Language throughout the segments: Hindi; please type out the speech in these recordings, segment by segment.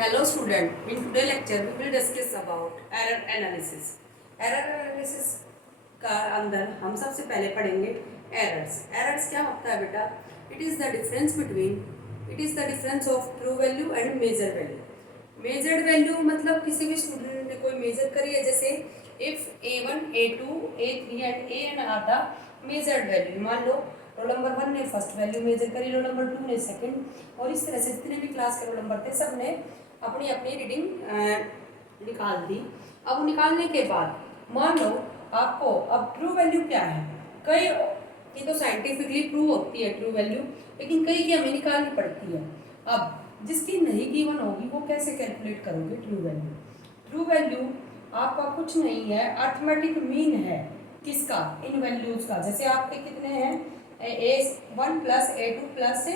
Hello student, in today lecture we will discuss about error analysis. Error analysis का अंदर हम सबसे पहले पढ़ेंगे errors. Errors क्या होता है बेटा? It is the difference of true value and measured value. Measured value मतलब किसी भी स्टूडेंट ने कोई मेजर करी है, जैसे if A1, A2, A3 and AN are the measured value. मान लो रोल नंबर 1 ने फर्स्ट वैल्यू मेजर करी, रोल नंबर 2 ने सेकंड, और इस तरह से जितने भी क्लास के रोल नंबर थे सब ने अपनी अपनी रीडिंग निकाल दी। अब निकालने के बाद मान लो आपको अब ट्रू वैल्यू क्या है, कई की तो साइंटिफिकली प्रूव होती है ट्रू वैल्यू, लेकिन कई की हमें निकालनी पड़ती है। अब जिसकी नहीं गिवन होगी वो कैसे कैलकुलेट करोगे ट्रू वैल्यू? ट्रू वैल्यू आपका कुछ नहीं है, अर्थमेटिक मीन है किसका, इन वैल्यूज का। जैसे आपके कितने हैं, A1 plus A2 plus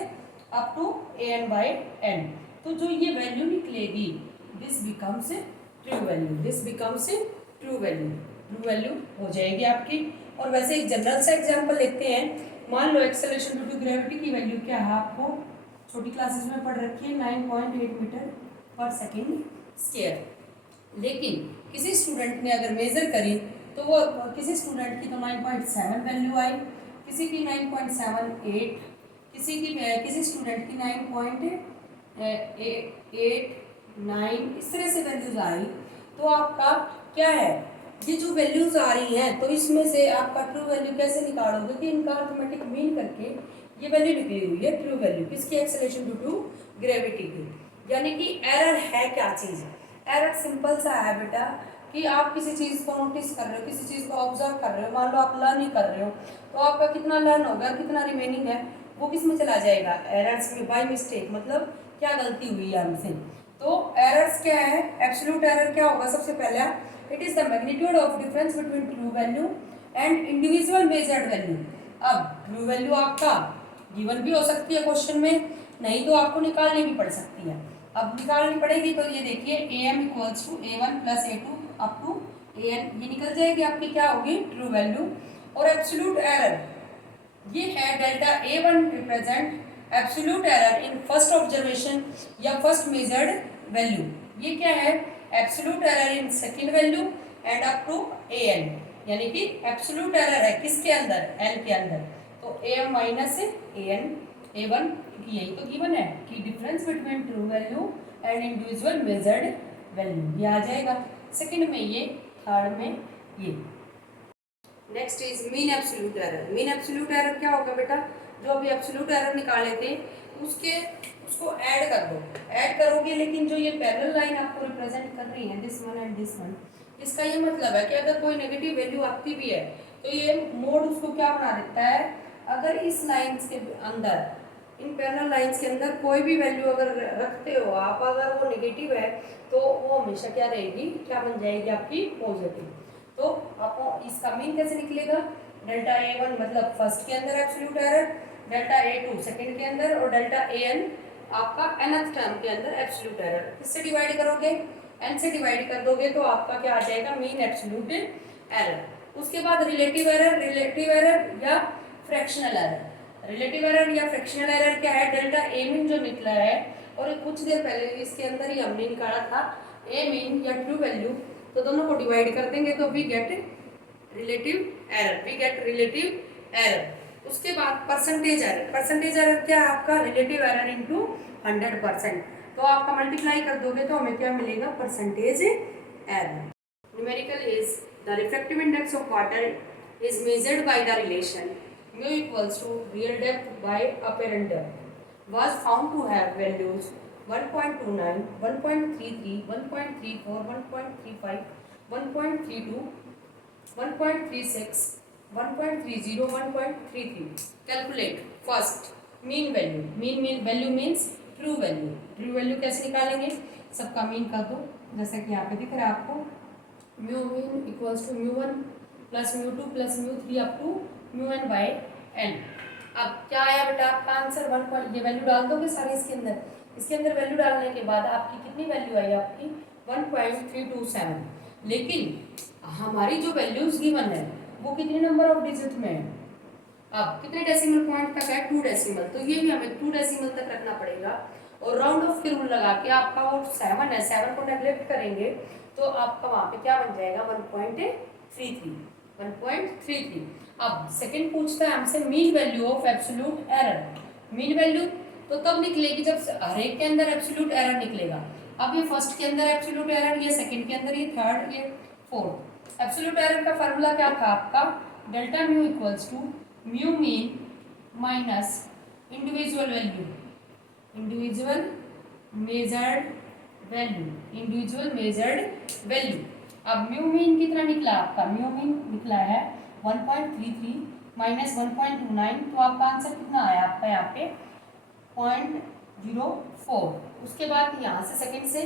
up to AN by N, तो जो ये वैल्यू निकलेगी this becomes true value, this becomes true value, true value हो जाएगी आपकी। और वैसे एक जनरल सा एग्जांपल लेते हैं, मान लो एक्सेलरेशन ड्यू टू ग्रेविटी की वैल्यू क्या है, आपको छोटी क्लासेस में पढ़ रखी है 9.8 मीटर पर सेकेंड स्क्वायर। लेकिन किसी स्टूडेंट ने अगर मेजर करी तो वो किसी स्टूडेंट की तो 9.7 वैल्यू आई, किसी की 9.78, किसी स्टूडेंट की 9.89, इस तरह से वैल्यूज आई। तो आपका क्या है, ये जो वैल्यूज आ रही हैं तो इसमें से आपका ट्रू वैल्यू कैसे निकालोगे कि इनका अर्थमेटिक मीन करके ये वैल्यू निकली हुई है ट्रू वैल्यू किसकी, एक्सेलरेशन ड्यू टू ग्रेविटी की। यानी कि एरर है क्या चीज़? एरर सिंपल सा है बेटा कि आप किसी चीज़ को नोटिस कर रहे हो, किसी चीज़ को ऑब्जर्व कर रहे हो, मान लो आप लर्न ही कर रहे हो, तो आपका कितना लर्न होगा, कितना रिमेनिंग है वो किस में चला जाएगा, एरर्स में, बाय मिस्टेक, मतलब क्या गलती हुई है हमसे। तो एरर्स क्या है, एब्सोल्यूट एरर क्या होगा, सबसे पहला it is the magnitude of difference between true value and individual measured value. अब ट्रू वैल्यू आपका गिवन भी हो सकती है क्वेश्चन में, नहीं तो आपको निकालनी भी पड़ सकती है। अब निकालनी पड़ेगी तो ये देखिए AM equals to A1 plus A2 up to AN, ये निकल जाएगी आपकी क्या होगी, ट्रू वैल्यू। और एब्सोल्यूट एरर ये है delta A1 represent absolute error in first observation या फर्स्ट मेजर्ड वैल्यू। ये क्या है, absolute error in second value and up to AN, यानी कि एब्सोल्यूट एरर है किसके अंदर, N के अंदर। तो AM माइनस AN A1, क्योंकि यही तो गिवन है कि difference between true value and individual measured value, ये आ जाएगा सेकंड में ये, थर्ड में ये। Next is mean absolute error. Mean absolute error क्या होगा बेटा, जो अभी एब्सोल्यूट एरर निकाले थे उसको ऐड कर दो, ऐड करोगे, लेकिन जो ये पैरेलल लाइन आपको रिप्रेजेंट कर रही है this one and this one, इसका ये मतलब है कि अगर कोई नेगेटिव वैल्यू आती भी है तो ये मोड उसको क्या बना देता है, अगर इस लाइन्स के अंदर, इन पैरेलल लाइंस के अंदर कोई भी वैल्यू अगर रखते हो आप, अगर वो नेगेटिव है तो वो हमेशा क्या रहेगी, क्या बन जाएगी आपकी, पॉजिटिव। तो आपको इसका मीन कैसे निकलेगा, डेल्टा A1 मतलब फर्स्ट के अंदर absolute error, delta A2 second के अंदर, और डेल्टा AN आपका nth टर्म के अंदर एब्सोल्यूट एरर। किससे डिवाइड करोगे, n से डिवाइड कर दोगे तो आपका क्या आ जाएगा, मीन एब्सोल्यूट एरर। उसके बाद रिलेटिव एरर या फ्रैक्शनल एरर। रिलेटिव एरर या फ्रैक्शनल एरर क्या है, डेल्टा A मीन जो निकला है, और कुछ देर पहले इसके अंदर ही हमने निकाला था A मीन या ट्रू वैल्यू, तो दोनों को डिवाइड कर देंगे तो वी गेट रिलेटिव एरर। उसके बाद परसेंटेज एरर क्या है आपका, रिलेटिव एरर इनटू 100%, तो आपका मल्टीप्लाई कर दोगे तो हमें क्या मिलेगा, percentage error. Numerical is the refractive index of water is measured by the relation mu equals to real depth by apparent depth, was found to have values 1.29, 1.33, 1.34, 1.35, 1.32, 1.36, 1.30, 1.33. Calculate first mean value. Mean value means true value. True value कैसे निकालेंगे, सबका मीन कर दो, जैसा कि यहाँ पे दिख रहा है आपको, mu mean equals to mu1 plus mu2 plus mu3 up to mu n by n। अब क्या आया बेटा आपका आंसर 1 ये वैल्यू डाल दोगे सारे इसके अंदर वैल्यू डालने के बाद आपकी कितनी वैल्यू आई, आपकी 1.327। लेकिन हमारी जो वैल्यूज गिवन है वो कितने नंबर ऑफ डिजिट में है, अब कितने डेसिमल पॉइंट तक है, 2 डेसिमल, तो ये भी हमें 2 डेसिमल तक रखना पड़ेगा। और राउंड ऑफ के रूल लगा के आपका वो 7 है, 7 को नेग्लेक्ट करेंगे तो आपका वहाँ पे क्या बन जाएगा 1.33, 1.33। अब सेकंड पूछता है हमसे mean value of absolute error. Mean value तो तब निकलेगी जब हर एक के अंदर एब्सोल्यूट एरर निकलेगा। अब ये फर्स्ट के अंदर एब्सोल्यूट एरर, ये सेकंड के अंदर, ये थर्ड, ये फोर्थ। एब्सोल्यूट एरर का फार्मूला क्या था आपका, delta mu equals to mu mean minus individual value, individual measured value, individual measured value. अब म्यू मीन कितना निकला आपका, म्यू मीन निकला है 1.33 माइनस 1.29, तो आपका आंसर कितना आया आपका यहाँ पे 0.04। उसके बाद यहाँ से सेकंड से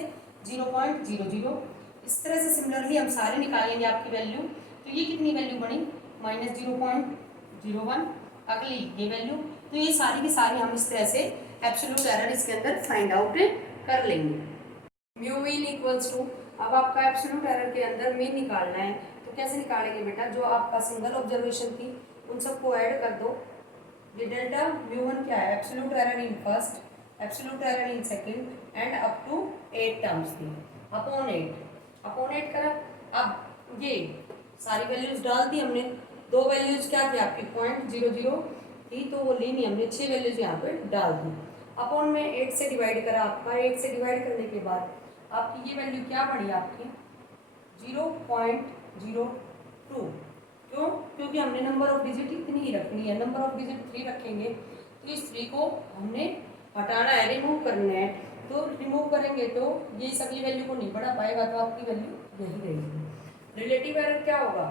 0.00। इस तरह से सिमिलरली हम सारे निकालेंगे आपकी वैल्यू। तो ये कितनी वैल्यू बनी -0.01, अगली ये वैल्यू। तो ये सारी की सारी हम इस तरह से एब्सोल्यूट एरर इसके अंदर फाइंड आउट कर लेंगे। म्यू मीन इक्वल्स टू, अब आपका एब्सोल्यूट एरर के अंदर मीन निकालना है तो कैसे निकालेंगे बेटा, जो आपका सिंगल ऑब्जर्वेशन थी उन सबको ऐड कर दो। ये डेल्टा म्यू वन क्या है, absolute error in first, absolute error in second and up to 8 terms थी, अपॉन 8 करा। अब ये सारी वैल्यूज डाल दी हमने। दो वैल्यूज क्या थी आपकी 0.00 थी, तो वो ली नहीं हमने, 6 वैल्यूज यहाँ पे डाल दी। अपॉन में 8 से डिवाइड करा आपका, 8 से डिवाइड करने के बाद आपकी ये वैल्यू क्या बढ़ी आपकी 0.02। क्यों, क्योंकि हमने नंबर ऑफ डिजिट इतनी ही रखनी है, नंबर ऑफ डिजिट 3 रखेंगे तो इस 3 को हमने हटाना है, रिमूव करना है। तो रिमूव करेंगे तो ये सभी वैल्यू को नहीं बढ़ा पाएगा, तो आपकी वैल्यू यही रहेगी। रिलेटिव एरर क्या होगा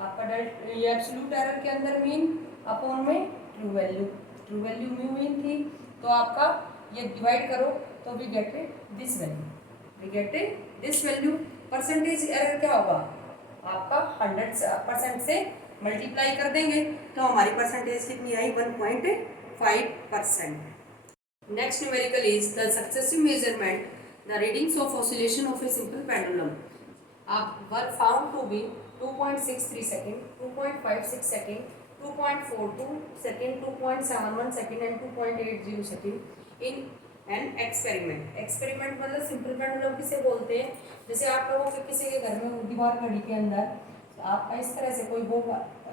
आपका, ये एब्सोल्यूट एरर के अंदर मीन अपॉन में true value, true value mu mean थी, तो आपका ये डिवाइड करो तो we get this value, we get this value. Percentage error क्या होगा आपका 100% से मल्टीप्लाई कर देंगे तो हमारी परसेंटेज कितनी आई 1.5%। Next numerical is the successive measurement the readings of oscillation of a simple pendulum आप were found to be 2.63 second, 2.56 second, 2.42 second, 2.71 second and 2.80 second in an experiment. Experiment मतलब सिंपल पेंडुलम किसे बोलते हैं, जैसे आप लोगों के किसी के घर में दीवार घड़ी के अंदर आपका इस तरह से कोई वो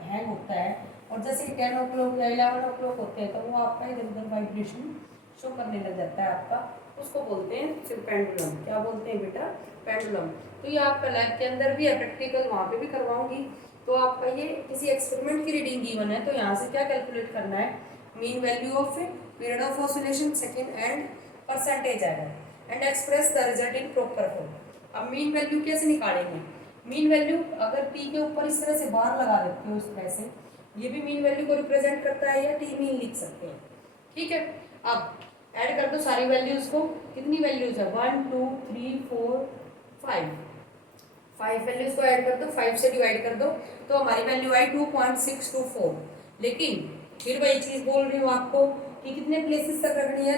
हैंग होता है और जैसे 10 ओ क्लॉक या 11 ओ क्लॉक होते हैं तो वो आपका इधर उधर वाइब्रेशन शो करने लग जाता है आपका, उसको बोलते हैं पेंडुलम। क्या बोलते हैं बेटा, पेंडुलम। तो ये आपका लैब के अंदर भी है, प्रैक्टिकल वहाँ पे भी करवाऊंगी। तो आपका ये किसी एक्सपेरिमेंट की रीडिंग गिवन है तो यहाँ से क्या कैलकुलेट करना है, mean value of period of oscillation second and percentage error and express the result in proper form. अब मीन वैल्यू कैसे निकालेंगे, मीन वैल्यू अगर टी के ऊपर इस तरह से बार लगा देते हो इस तरह से, ये भी मीन वैल्यू को रिप्रेजेंट करता है या टी मीन लिख सकते हैं। ठीक है, अब ऐड कर दो सारी वैल्यूज को, कितनी वैल्यूज है 1 2 3 4 5 वैल्यूज को ऐड कर दो, 5 से डिवाइड कर दो तो हमारी वैल्यू आई 2.624। लेकिन फिर वही चीज बोल रही हूँ आपको कि कितने प्लेसेस तक रखनी है,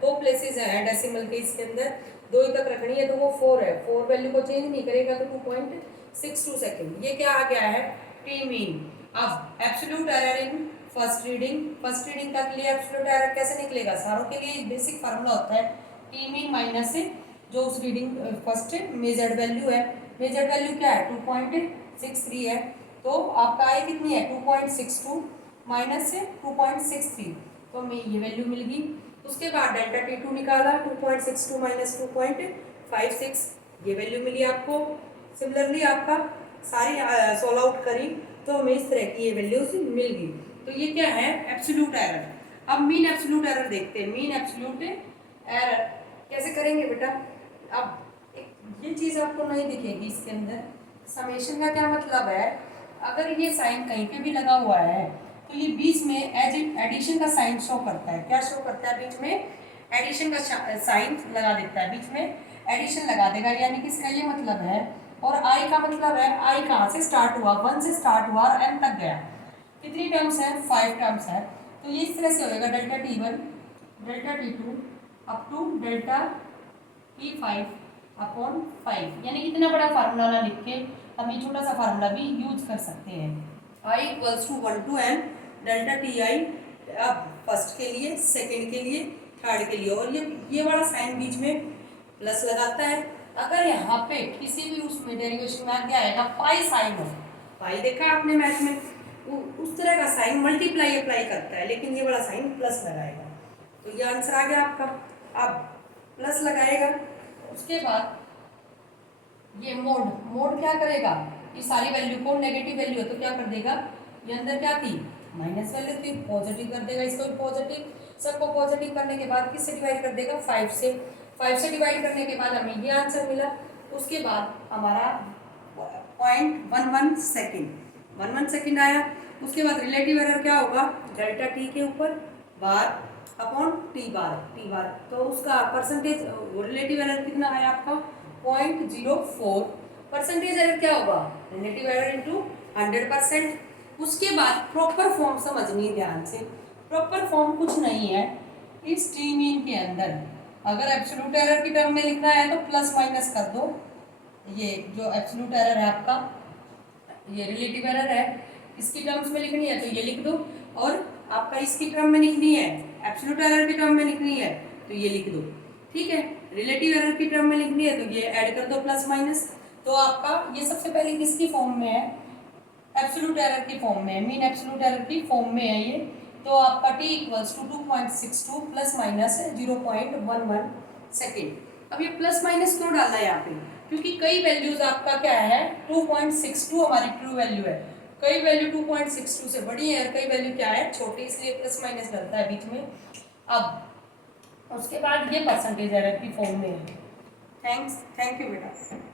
2 प्लेसेस हैं डेसिमल के इसके अंदर, 2 ही तक रखनी है तो वो 4 है, 4 वैल्यू को चेंज नहीं करेगा तो 2.62 सेकेंड। ये क्या आ गया है टी मीन। अब absolute error in first reading का के लिए एब्सोल्यूट एरर कैसे निकलेगा, सारों के लिए बेसिक फार्मूला होता है टी मीन माइनस से जो उस रीडिंग फर्स्ट मेजर्ड वैल्यू है, मेजर्ड वैल्यू क्या है 2.63 है, तो आपका आई कितनी है 2.62 माइनस से 2.63, तो हमें ये वैल्यू मिल गई। उसके बाद डेल्टा T2 निकाला, 2.62 माइनस 2.56 ये वैल्यू मिली आपको। सिमिलरली आपका सारी सॉल्व आउट करी तो हमें इस तरह की ये वैल्यूज मिल गई। तो ये क्या है एब्सोल्यूट एरर। अब मीन एब्सोल्यूट एरर देखते हैं, मीन एब्सोल्यूट एरर कैसे करेंगे बेटा। अब ये चीज़ आपको नहीं दिखेगी इसके अंदर, समेशन का क्या मतलब है, अगर ये साइन कहीं पे भी लगा हुआ है तो ये बीच में एडिशन का साइन शो करता है। क्या शो करता है, बीच में एडिशन का साइन लगा देता है, बीच में एडिशन लगा देगा, यानी कि इसका ये मतलब है। और आई का मतलब है आई कहाँ से स्टार्ट हुआ, 1 से स्टार्ट हुआ और n तक गया। कितनी टर्म्स है 5 टर्म्स है, तो ये इस तरह से होएगा delta T1 delta T2 up to delta T5 upon 5, यानी इतना बड़ा फार्मूला लिख के हम ये छोटा सा फार्मूला भी यूज कर सकते हैं। I equals to 1 to n delta Ti अब फर्स्ट के लिए, सेकेंड के लिए, थर्ड के लिए, और ये वाला साइन बीच में प्लस लगाता है। अगर यहाँ पे किसी भी उसमें डेरिवेशन में आगे आएगा पाई साइन हो, पाई देखा आपने मैथ में, उस तरह का साइन मल्टीप्लाई अप्लाई करता है, लेकिन ये वाला साइन प्लस लगाएगा। तो ये आंसर आ गया आपका। अब प्लस लगाएगा, उसके बाद ये मोड क्या करेगा, ये सारी वैल्यू को नेगेटिव वैल्यू है तो क्या कर देगा, ये अंदर क्या थी माइनस वैल्यू थी, पॉजिटिव कर देगा इसको भी पॉजिटिव, सबको पॉजिटिव करने के बाद किससे डिवाइड कर देगा 5 से, 5 से डिवाइड करने के बाद हमें ये आंसर मिला। उसके बाद हमारा 0.11 सेकेंड 11 सेकेंड आया। उसके बाद रिलेटिव एरर क्या होगा, डेल्टा टी के ऊपर बार अपॉन टी बार, तो उसका परसेंटेज रिलेटिव एरर कितना आया आपका 0.04। परसेंटेज एरर क्या होगा, रिलेटिव एरर इनटू 100%। उसके बाद प्रॉपर फॉर्म समझनी है ध्यान से। प्रॉपर फॉर्म कुछ नहीं है, इस टी मीन के अंदर अगर एब्सोल्यूट एरर की टर्म में लिखना है तो प्लस माइनस कर दो, ये जो एब्सोल्यूट एरर है आपका, ये रिलेटिव एरर है, इसकी टर्म्स में लिखनी है तो ये लिख दो, और आपका इसकी टर्म में लिखनी है, एब्सोल्यूट एरर की टर्म में लिखनी है तो ये लिख दो, ठीक है। रिलेटिव एरर की टर्म में लिखनी है तो ये ऐड कर दो प्लस माइनस। तो आपका ये सबसे पहले किसकी फॉर्म में है, एब्सोल्यूट एरर की फॉर्म में है, मीन एब्सोल्यूट एरर की फॉर्म में है ये। तो आपका t equals to 2.62 plus minus 0.11 second. अब ये प्लस माइनस क्यों डालना है यहाँ पे, क्योंकि कई वैल्यूज आपका क्या है 2.62 हमारी ट्रू वैल्यू है, कई वैल्यू 2.62 से बड़ी है, कई वैल्यू क्या है छोटी, इसलिए प्लस माइनस डलता है बीच में। अब उसके बाद ये परसेंटेज एरर की फॉर्म में है। थैंक यू बेटा।